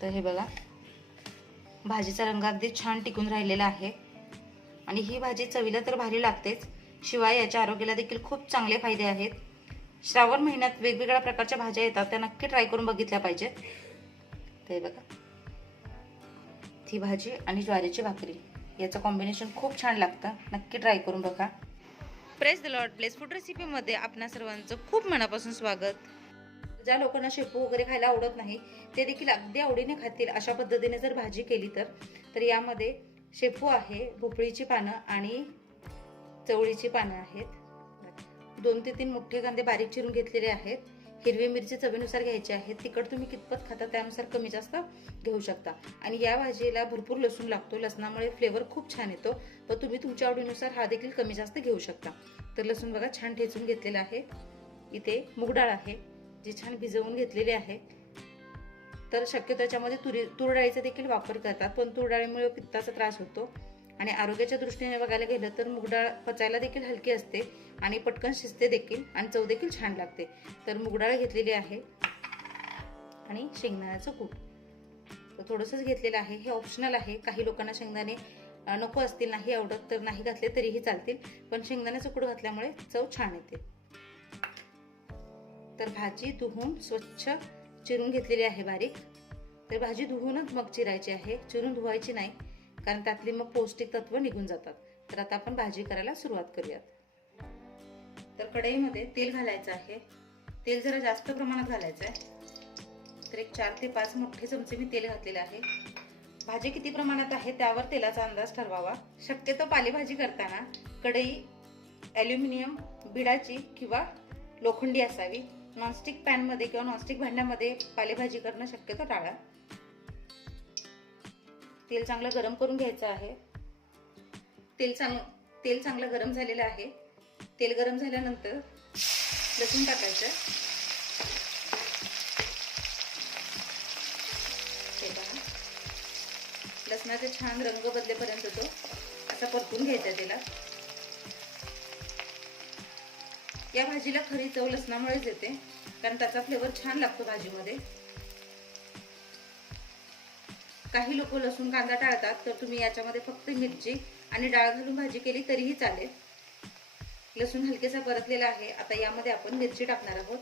तर हे बघा, भाजीचा रंग अगदी छान टिकून राहिलेला आहे आणि ही भाजी चवीला तर भारी लागतेच, शिवाय याच्या आरोग्याला देखील खूप चांगले फायदे आहेत. श्रावण महिन्यात वेगवेगळ्या प्रकारच्या भाज्या येतात, त्या नक्की ट्राय करून बघितल्या पाहिजेत. तर हे बघा, ही भाजी आणि ज्वारीची भाकरी याचं कॉम्बिनेशन खूप छान लागतं, नक्की ट्राय करून बघा. Praise the Lord, place food रेसिपीमध्ये आपणा सर्वांचं खूप मनापासून स्वागत. ज्या लोकांना शेपू वगैरे खायला आवडत नाही ते देखील अगदी आवडीने खातील अशा पद्धतीने जर भाजी केली तर यामध्ये शेपू आहे, भोपळीची पानं आणि चवळीची पानं आहेत. 2 ते 3 मोठे कांदे बारीक चिरून घेतलेले आहेत. हिरवी मिरची चवीनुसार घ्यायची आहे. तिखट तुम्ही कितपत खाता त्यानुसार कमी जास्त घेऊ शकता. आणि या भाजीला भरपूर लसूण लागतो, लसणामुळे फ्लेवर खूप छान येतो, पण तुम्ही तुमच्या आवडीनुसार हा देखील कमी जास्त घेऊ शकता. तर लसूण बघा छान ठेचून घेतलेला आहे. इथे मूग डाळ आहे जी छान भिजवून घेतलेली आहे. तर शक्यतो याच्यामध्ये तूर डाळीचा देखील वापर करतात, पण तूर डाळीमुळे पित्ताचा त्रास होतो. आणि आरोग्याच्या दृष्टीने बघायला गेलं तर मूग डाळ पचायला देखील हलकी असते आणि पटकन शिजते देखील आणि चव देखील छान लागते. तर मूग डाळ घेतलेली आहे आणि शेंगदाण्याचं कूट तर थोडंसंच घेतलेलं आहे. हे ऑप्शनल आहे, काही लोकांना शेंगदाणे नको असतील, नाही आवडत तर नाही घातले तरीही चालतील, पण शेंगदाण्याचं कूट घातल्यामुळे चव छान येते. तर भाजी धुवून स्वच्छ चिरून घेतलेली आहे बारीक. तर भाजी धुवूनच मग चिरायची आहे, चिरून धुवायची नाही, कारण त्यातली मग पौष्टिक तत्व निघून जातात. तर आता आपण भाजी करायला सुरुवात करूयात. तर कढईमध्ये तेल घालायचं आहे. तेल जरा जास्त प्रमाणात घालायचं आहे. तर एक 4 ते 5 मोठे चमचे मी तेल घातलेले आहे. भाजी किती प्रमाणात आहे त्यावर तेलाचा अंदाज ठरवावा. शक्यतो पालेभाजी करताना कढई ॲल्युमिनियम बिडाची किंवा लोखंडी असावी. नॉनस्टिक पॅनमध्ये किंवा नॉनस्टिक भांड्यामध्ये पालेभाजी करणं शक्यतो टाळा. तेल चांगलं गरम करून घ्यायचं आहे. तेल चांगलं गरम झालेलं आहे. तेल गरम झाल्यानंतर लसूण टाकायचं. हे पहा, लसणाचा छान रंग बदलेपर्यंत तो असा परतून घ्यायचा तेलात. या भाजीला खरी चव लसणामुळेच येते, कारण त्याचा फ्लेवर छान लागतो भाजीमध्ये. काही लोक लसूण कांदा टाळतात, तर तुम्ही याच्यामध्ये फक्त मिरची आणि डाळ घालून भाजी केली तरीही चालेल. लसूण हलकेसा परतलेला आहे. आता यामध्ये आपण मिरची टाकणार आहोत.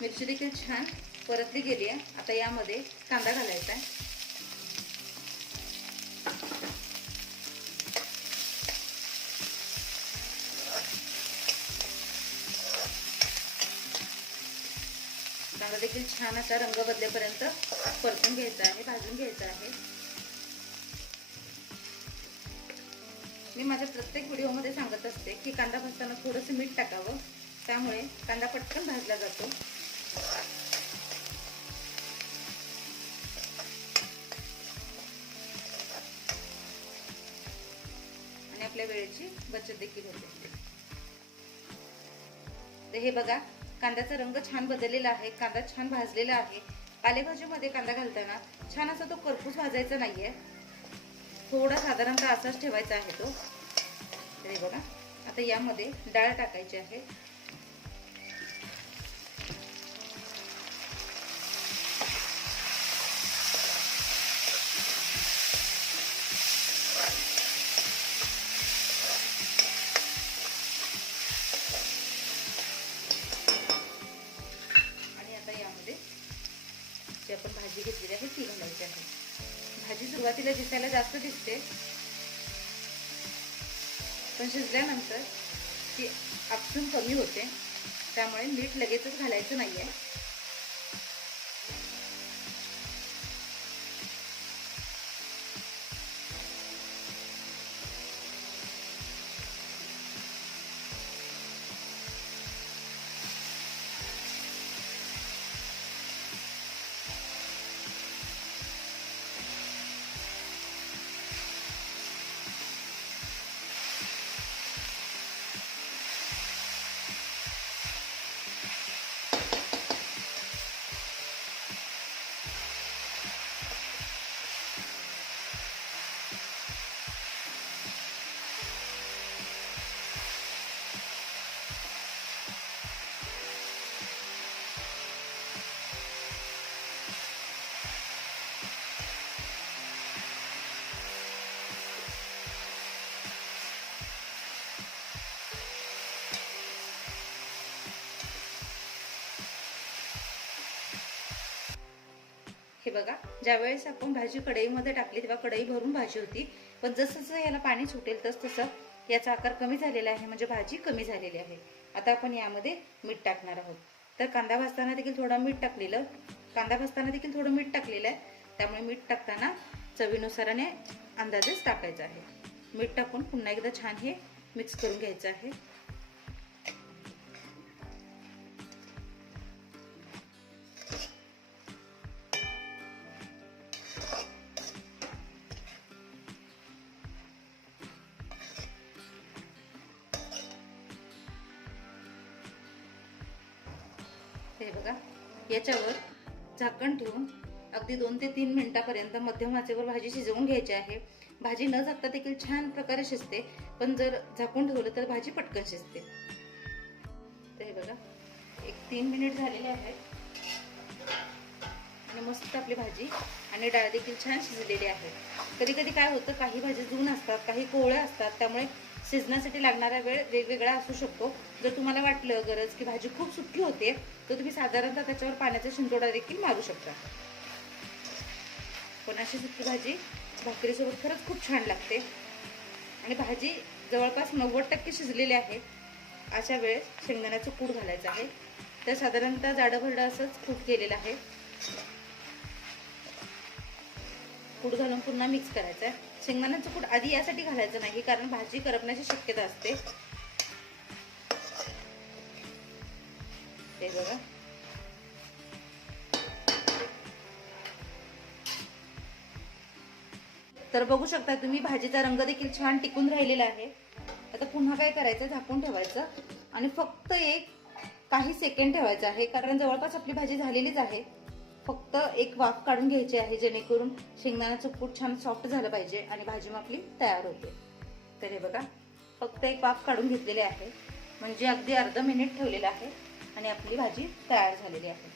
मिरची देखील छान परतली गेली आहे. आता यामध्ये कांदा घालायचा आहे. कांदा देखील छान असा रंग बदलेपर्यंत परतून घ्यायचा आहे, भाजून घ्यायचा आहे. मी माझ्या प्रत्येक व्हिडिओमध्ये सांगत असते की कांदा भाजताना थोडंसं मीठ टाकावं, त्यामुळे कांदा पटकन भाजला जातो. आणि आपल्या वेळेची बचत देखील होते. तर हे बघा, कांद्याचा रंग छान बदललेला आहे, कांदा छान भाजलेला आहे. पालेभाजीमध्ये कांदा घालताना छान असा तो करपूस भाजायचा नाहीये, थोडा साधारणतः असाच ठेवायचा आहे तो. तर हे बघा, आता यामध्ये डाळ टाकायची आहे. जी आपण भाजी घेतलेली आहे ती घालायची आहे. भाजी सुरुवातीला दिसायला जास्त दिसते, पण शिजल्यानंतर ती आपसून कमी होते, त्यामुळे मीठ लगेचच घालायचं नाहीये. हे बघा, ज्यावेळेस आपण भाजी कढईमध्ये टाकली तेव्हा कढई भरून भाजी होती, पण जसं जसं याला पाणी सुटेल तसं याचा आकार कमी झालेला आहे, म्हणजे भाजी कमी झालेली आहे. आता आपण यामध्ये मीठ टाकणार आहोत. तर कांदा भाजताना देखील थोडं मीठ टाकलेलं आहे. त्यामुळे मीठ टाकताना चवीनुसाराने अंदाजेच टाकायचं आहे. मीठ टाकून पुन्हा एकदा छान हे मिक्स करून घ्यायचं आहे. हे बघा, याच्यावर झाकण ठेवून अगदी 2 ते 3 मिनिटापर्यंत मध्यम आचेवर भाजी शिजवून घ्यायची आहे. भाजी न झाकता देखील छान प्रकारे शिजते, पण जर झाकून ठेवलं तर भाजी पटकन शिजते. तर हे बघा, 1-3 मिनिट झालेले आहेत आणि मस्त आपली भाजी आणि डाळ देखील छान शिजलेली आहे. कधी कधी काय होतं, काही भाजी जून असतात, काही कोवळ्या असतात, त्यामुळे शिजण्यासाठी लागणारा वेळ वेगवेगळा असू शकतो. जर तुम्हाला वाटलं गरज की भाजी खूप सुकी होते, तर तुम्ही साधारणतः त्याच्यावर पाण्याचा शिंतोडा देखील मारू शकता. पण अशी सुकी भाजी भाकरीसोबत खरंच खूप छान लागते. आणि भाजी जवळपास 90% शिजलेली आहे. अशा वेळेस शेंगदाण्याचं कूट घालायचं आहे. तर साधारणतः जाडं भरडं असंच कूट केलेलं आहे. कूट घालून पुन्हा मिक्स करायचं आहे. शेंगदाण्याचं कूट आधी यासाठी घालायचं नाही, कारण भाजी करपण्याची शक्यता असते. ते बघा, तर बघू शकता तुम्ही, भाजीचा रंग देखील छान टिकून राहिलेला आहे. आता पुन्हा काय करायचं, झाकून ठेवायचं आणि फक्त काही सेकंड ठेवायचं आहे, कारण जवळपास आपली भाजी झालेलीच आहे. फक्त एक वाफ काढून घ्यायची आहे, जेणेकरून शेंगदाण्याचं कूट छान सॉफ्ट झालं पाहिजे आणि भाजी मग आपली तयार होते. तर हे बघा, फक्त एक वाफ काढून घेतलेली आहे, म्हणजे अगदी अर्धा मिनिट ठेवलेलं आहे आणि आपली भाजी तयार झालेली आहे.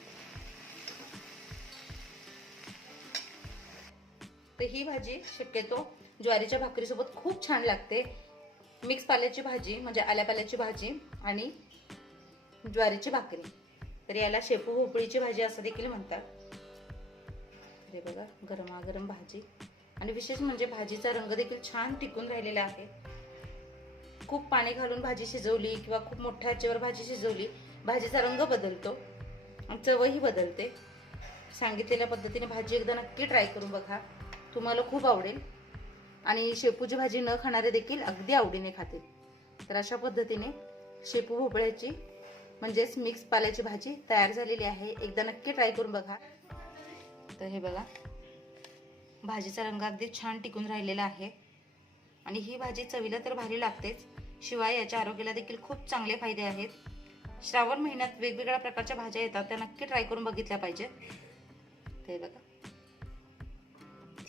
तर ही भाजी शक्यतो ज्वारीच्या भाकरीसोबत खूप छान लागते. मिक्स पाल्याची भाजी म्हणजे आल्या पाल्याची भाजी आणि ज्वारीची भाकरी, तर याला शेपू भोपळीची भाजी असं देखील म्हणतात. हे बघा, गरमागरम भाजी आणि विशेष म्हणजे भाजीचा रंग देखील छान टिकून राहिलेला आहे. खूप पाणी घालून भाजी शिजवली किंवा खूप मोठ्या आचेवर भाजी शिजवली, भाजीचा रंग बदलतो आणि चवही बदलते. सांगितलेल्या पद्धतीने भाजी एकदा नक्की ट्राय करून बघा, तुम्हाला खूप आवडेल. आणि शेपूची भाजी न खाणारे देखील अगदी आवडीने खातील. तर अशा पद्धतीने शेपू भोपळ्याची म्हणजेच मिक्स पाल्याची भाजी तयार झालेली आहे. एकदा नक्की ट्राय करून बघा. तर हे बघा, भाजीचा रंग अगदी छान टिकून राहिलेला आहे आणि ही भाजी चवीला तर भारी लागतेच, शिवाय याच्या आरोग्याला देखील खूप चांगले फायदे आहेत. श्रावण महिन्यात वेगवेगळ्या प्रकारच्या भाज्या येतात, त्या नक्की ट्राय करून बघितल्या पाहिजे. ते बघा,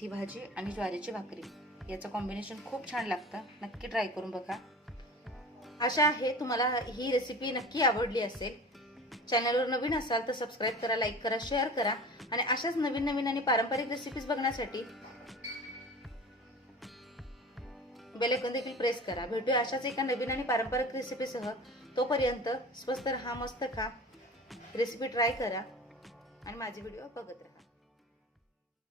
ही भाजी आणि ज्वारीची भाकरी याचं कॉम्बिनेशन खूप छान लागतं, नक्की ट्राय करून बघा. आशा आहे तुम्हाला ही रेसिपी नक्की आवडली असेल. चॅनलवर नवीन असाल तर सबस्क्राईब करा, लाईक करा, शेअर करा आणि अशाच नवीन नवीन आणि पारंपरिक रेसिपीज बघण्यासाठी बेल आयकॉन देखील प्रेस करा. भेटूया अशाच एका नवीन आणि पारंपरिक रेसिपीसह. तोपर्यंत स्वस्त रहा, मस्त खा, रेसिपी ट्राय करा आणि माझे व्हिडिओ बघत राहा.